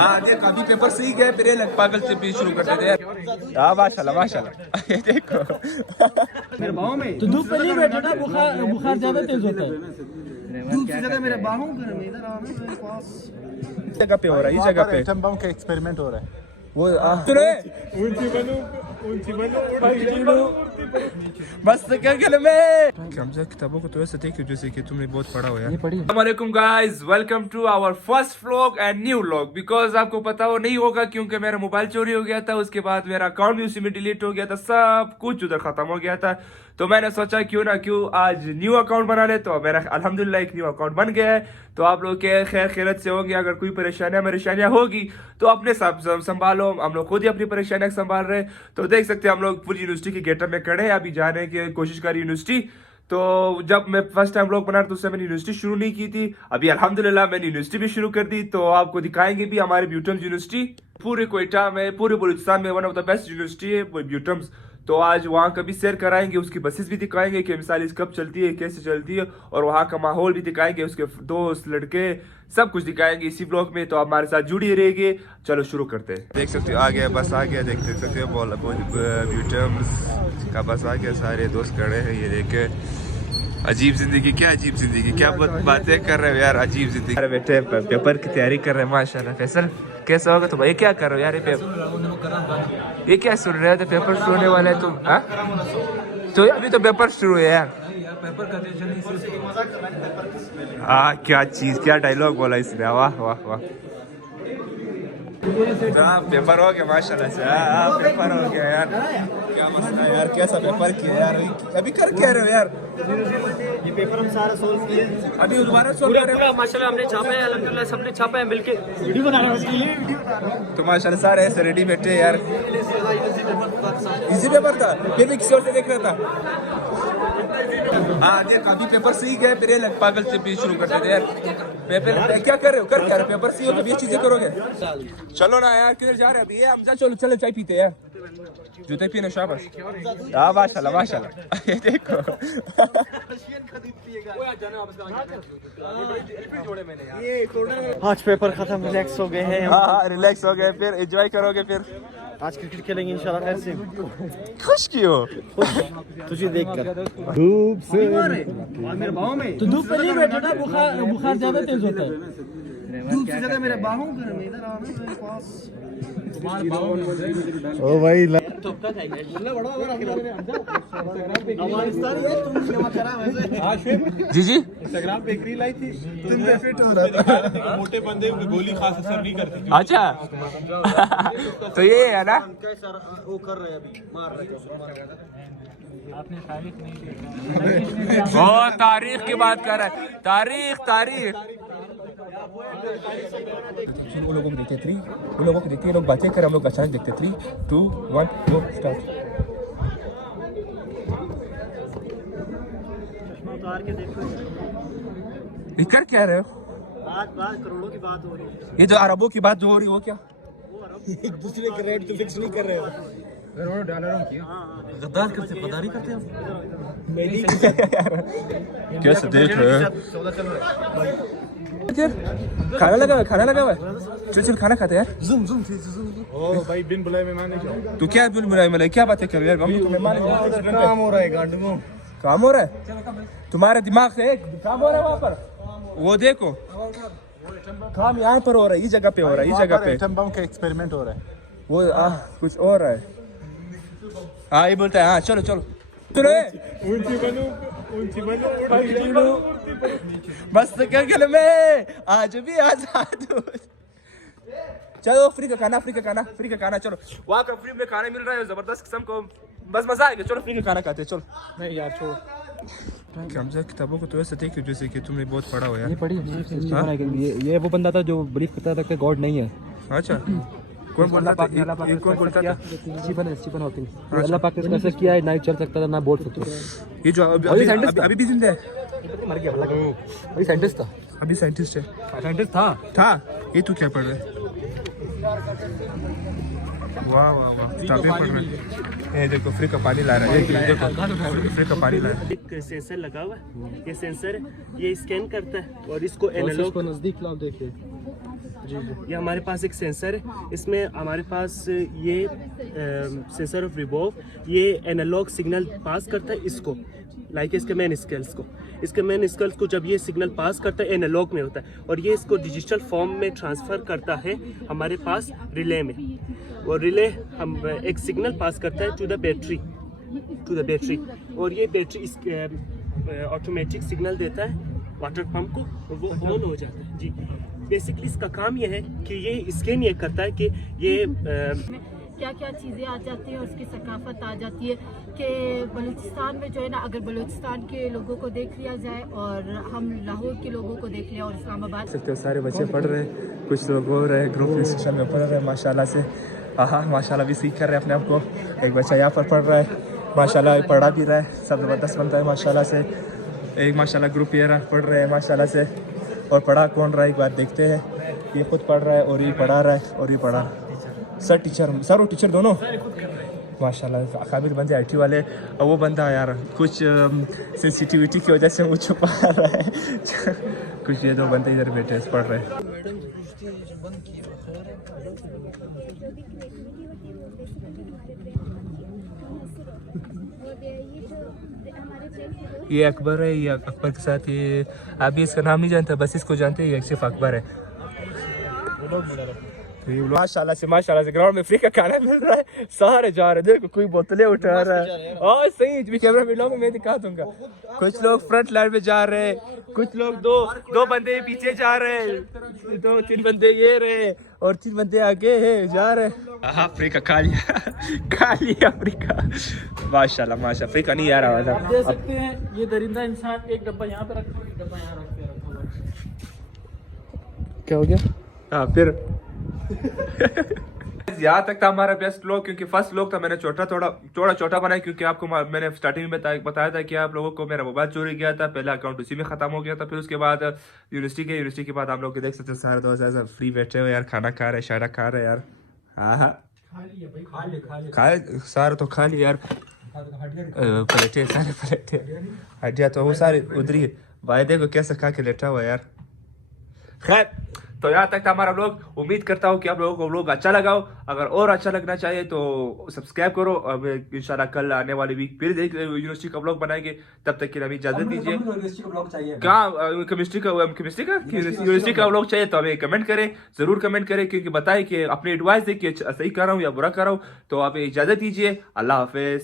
हाँ देख अभी पेपर सही गए फिर ये पागल से भी शुरू कर देते हैं। हाँ माशाल्लाह माशाल्लाह ये देखो मेरे बाहों में तो धूप पे नहीं बैठो ना, बुखार ज्यादा तेज होता है। धूप से ज्यादा मेरे बाहों गर्म है। इधर आओ मेरे पास। जगह पे हो रहा है, इस जगह पे एटम बम का एक्सपेरिमेंट हो रहा है। वो बस क्या में हमजा किताबों को तो ऐसे देखिए जैसे कि तुमने बहुत पढ़ा हुआ है। अस्सलाम वालेकुम guys, welcome to our first vlog and new vlog. Because आपको पता हो नहीं होगा क्योंकि मेरा मोबाइल चोरी हो गया था, उसके बाद मेरा अकाउंट भी उसी में डिलीट हो गया था, सब कुछ उधर खत्म हो गया था। तो मैंने सोचा क्यों ना क्यों आज न्यू अकाउंट बना ले। तो मेरा अल्हम्दुलिल्लाह एक न्यू अकाउंट बन गया है। तो आप लोग के खैर खैरत से होंगे, अगर कोई परेशानियां होगी तो अपने साथ संभालो। हम लोग खुद ही अपनी परेशानियां संभाल रहे। तो देख सकते हैं हम लोग पूरी यूनिवर्सिटी के गेटअप में खड़े हैं, अभी जाने की कोशिश कर रही यूनिवर्सिटी। तो जब मैं फर्स्ट टाइम व्लॉग बना रहा तो उससे मैंने यूनिवर्सिटी शुरू नहीं की थी। अभी अल्हम्दुलिल्लाह मैंने यूनिवर्सिटी भी शुरू कर दी। तो आपको दिखाएंगे भी हमारे ब्यूटम्स यूनिवर्सिटी पूरे कोयटा में, पूरे बलूचिस्तान में one of the best university है ब्यूटम्स। तो आज वहाँ का भी सैर कराएंगे, उसकी बसेस भी दिखाएंगे कि मिसाल कब चलती है, कैसे चलती है, और वहाँ का माहौल भी दिखाएंगे, उसके दोस्त लड़के सब कुछ दिखाएंगे इसी ब्लॉग में। तो आप हमारे साथ जुड़ी रहेंगे। चलो शुरू करते हैं। देख सकते हो आ गया बस आ गया, देख सकते हो ब्यूटम्स का बस आ गया, सारे दोस्त खड़े हैं। ये देखे अजीब जिंदगी, क्या अजीब जिंदगी, क्या बातें कर रहे हो यार, अजीब जिंदगी। अरे बेटे पेपर की तैयारी कर रहे हैं माशाल्लाह। फैसल कैसा होगा तुम, ये क्या कर रहे हो यार, ये क्या सुन रहे हो? तो पेपर शुरू होने वाला है तुम। हाँ तो अभी तो पेपर शुरू है यार। हाँ क्या चीज, क्या डायलॉग बोला इसने, वाह वाह वाह। पेपर हो गया माशाल्लाह से। पेपर हो गया यार, क्या मसला है यार, कैसा पेपर किया यार, अभी कर क्या रहे हो यार? ये पेपर हम सारा सोल्व किए, अभी दोबारा सोल्व कर रहे हो? माशाल्लाह हमने छापा है, अल्हम्दुलिल्लाह सबने छापा है मिलके। वीडियो बना रहे हैं तो माशाल्लाह सारे ऐसे रेडी बैठे यार। इजी पेपर था, फिर भी किसी और से देख रहा था। हाँ देख अभी पेपर सही गए फिर ये पागल से भी शुरू कर देते यार। पेपर क्या कर रहे हो, कर क्या रहे हो? पेपर सही हो तो ये चीजें करोगे। चलो ना यार, किधर जा रहे हो अभी? ये हम चलो चलो चाय पीते यार, जूते पीने शाबाश। हाँ माशाल्लाह माशाल्लाह ये देखो आज पेपर खत्म, रिलैक्स हो गए हैं। हाँ हाँ रिलैक्स हो गए, फिर एंजॉय करोगे, फिर आज क्रिकेट खेलेंगे इंशाल्लाह। खैर से खुश क्यों? तुझे देखकर धूप से मेरे बाहों में, तो धूप पे नहीं बैठो ना, बुखार ज्यादा तेज होता है। धूप से ज्यादा मेरे बाहों गर्म है। इधर आओ मेरे पास। ओ भाई जी जी इंस्टाग्राम पे एक रील आई थी, तुम पे फिट हो रहा था। मोटे बंदे गोली खास असर नहीं करती। अच्छा तो ये है ना, वो कर रहे हैं अभी, मार रहे बहुत तारीख की बात कर रहा है, तारीख तारीख। उन लोगों को देखते 3, उन लोगों को देखते ये लोग बातें कर, हम लोग अचानक देखते 3, 2, 1 गो स्टार्ट। उतार के देखो, ये कर क्या रहे हो? बात करोड़ों की बात हो रही है। ये जो अरबों की बात जो हो रही है वो क्या? एक दूसरे का रेट तो फिक्स नहीं कर रहे हो। करोड़ों डॉलरों की गद्दार करते, गद्दारी करते हम। कैसे देख रहे हो? खाना लगा हुआ, खाना लगा हुआ है, चल चल खाना खाते हैं यार। ओ भाई बिन बुलाए मेहमान नहीं। तू क्या बिल बुलाए मैंने, क्या बातें कर रहे हो यार? हम तो मेहमान हैं। काम हो रहा है गांडू, काम हो रहा है तुम्हारे दिमाग से, काम हो रहा है वहाँ पर, वो देखो काम यहाँ पर हो रहा है, इस जगह पे हो रहा है, इस जगह पे एटम बम का एक्सपेरिमेंट हो रहा है। वो कुछ और है। हाँ ये बोलता है, हाँ चलो चलो बस क्या में आज भी आजाद हो। चलो फ्री का खाना, फ्री का खाना, फ्री का खाना, चलो वहाँ का फ्री में खाना मिल रहा है जबरदस्त किस्म को, बस मजा आएगा। चलो फ्री का खाना खाते हैं, चलो। नहीं यार छोड़, हमजा किताबों को तो ऐसे देखिए जैसे कि तुमने बहुत पढ़ा हुआ है। ये पढ़ी ये वो बंदा था जो बिलीव करता था कि गॉड नहीं है। अच्छा कौन बोलता था? ये कौन बोलता था? Stephen Hawking. अल्लाह पाक ने ऐसा किया है, ना चल सकता था ना बोल सकता था। ये जो अभी भी जिंदा है, मर गया अभी साइंटिस्ट था, अभी साइंटिस्ट है, साइंटिस्ट था। ये तू क्या पढ़ रहा है? वाह वाह वाह किताबें पढ़ रहा है। ये देखो फ्री का पानी ला रहा है, देखो फ्री का पानी ला रहा है। एक सेंसर लगा हुआ है, ये सेंसर ये स्कैन करता है और इसको एनालॉग नजदीक लाओ, देखिए ये हमारे पास एक सेंसर है, इसमें हमारे पास ये सेंसर ऑफ रिवॉल्व, ये एनालॉग सिग्नल पास करता है इसको, लाइक इसके मेन स्केल्स को जब ये सिग्नल पास करता है एनालॉग में होता है, और ये इसको डिजिटल फॉर्म में ट्रांसफ़र करता है हमारे पास रिले में, और रिले हम एक सिग्नल पास करता है टू द बैटरी, और ये बैटरी इस ऑटोमेटिक सिग्नल देता है वाटर पंप को, और वो ऑन हो जाता है। जी, बेसिकली इसका काम ये है कि ये स्कैन ये करता है कि ये क्या क्या चीज़ें आ जाती हैं, उसकी सकाफत आ जाती है कि बलूचिस्तान में जो है ना, अगर बलूचिस्तान के लोगों को देख लिया जाए और हम लाहौर के लोगों को देख लिया और इस्लामाबाद, सकते हो सारे बच्चे पढ़ रहे हैं, कुछ लोग हो रहे हैं ग्रुप डिस्कशन में पढ़ रहे हैं माशाल्लाह से। हाँ माशाल्लाह भी सीख कर रहे हैं अपने आप को। एक बच्चा यहाँ पर पढ़ रहा है माशाल्लाह, पढ़ा भी रहा है, सब ज़बरदस्त बनता है माशाल्लाह से। एक माशाल्लाह ग्रुप ये पढ़ रहे हैं माशाल्लाह से, और पढ़ा कौन रहा है एक बार देखते हैं। ये खुद पढ़ रहा है और ये पढ़ा रहा है और ये पढ़ा रहा है। सर और टीचर दोनों माशाल्लाह काबिल बंदे IT वाले। और वो बंदा यार कुछ सेंसिटिविटी की वजह से वो छुपा रहा है कुछ ये दो बंदे इधर बैठे पढ़ रहे हैं। ये अकबर है, ये अकबर के साथ ये अभी इसका नाम नहीं जानता, बस इसको जानते हैं, ये सिर्फ अकबर है। माशाल्लाह से ग्राउंड में फ्री का खाना मिल रहा है, सारे जा रहे हैं, देखो कोई बोतलें उठा रहा है। और सही भी कैमरा मिलाऊंगा, मैं दिखा दूंगा। कुछ लोग फ्रंट लाइन में जा रहे हैं, कुछ लोग दो बंदे पीछे जा रहे हैं, 2-3 बंदे ये रहे और 3 बंदे आगे है जा रहे हैं। अफ्रीका खा लिया अफ्रीका। माशाल्लाह अफ्रीका नहीं आ रहा था। देख सकते हैं ये दरिंदा इंसान एक डब्बा यहाँ पे रखा, एक डब्बा यहाँ रखा। क्या हो गया? हाँ फिर यहाँ तक था हमारा बेस्ट व्लॉग, क्योंकि फर्स्ट व्लॉग था मैंने छोटा बनाया, क्योंकि आपको मैंने स्टार्टिंग में बताया था कि आप लोगों को मेरा मोबाइल चोरी गया था, पहला अकाउंट उसी में खत्म हो गया था। फिर उसके बाद यूनिवर्सिटी के बाद आप लोग देख सकते हैं सारे दोस्त ऐसा फ्री बैठे हुए यार, खाना खा रहे, शायरा खा रहे यार। हाँ खा सारे तो खा लिया यार, प्लेटें सारे प्लेटें हटिया तो वो सारे उधरी भाई, देखो कैसे खा के लेटा हुआ यार। खैर तो यहाँ तक था हमारा व्लॉग। उम्मीद करता हूँ कि आप लोगों को व्लॉग अच्छा लगा हो। अगर और अच्छा लगना चाहिए तो सब्सक्राइब करो। अब इंशाल्लाह कल आने वाली वीक फिर यूनिवर्सिटी का व्लॉग बनाएंगे, तब तक के लिए हमें इजाजत दीजिए। कहाँ केमिस्ट्री का यूनिवर्सिटी का व्लॉग चाहिए तो हमें कमेंट करें, जरूर कमेंट करें, क्योंकि बताएं कि अपनी एडवाइस दे कि सही कर रहा हूँ या बुरा कर रहा हूँ। तो आप इजाजत दीजिए, अल्लाह हाफिज।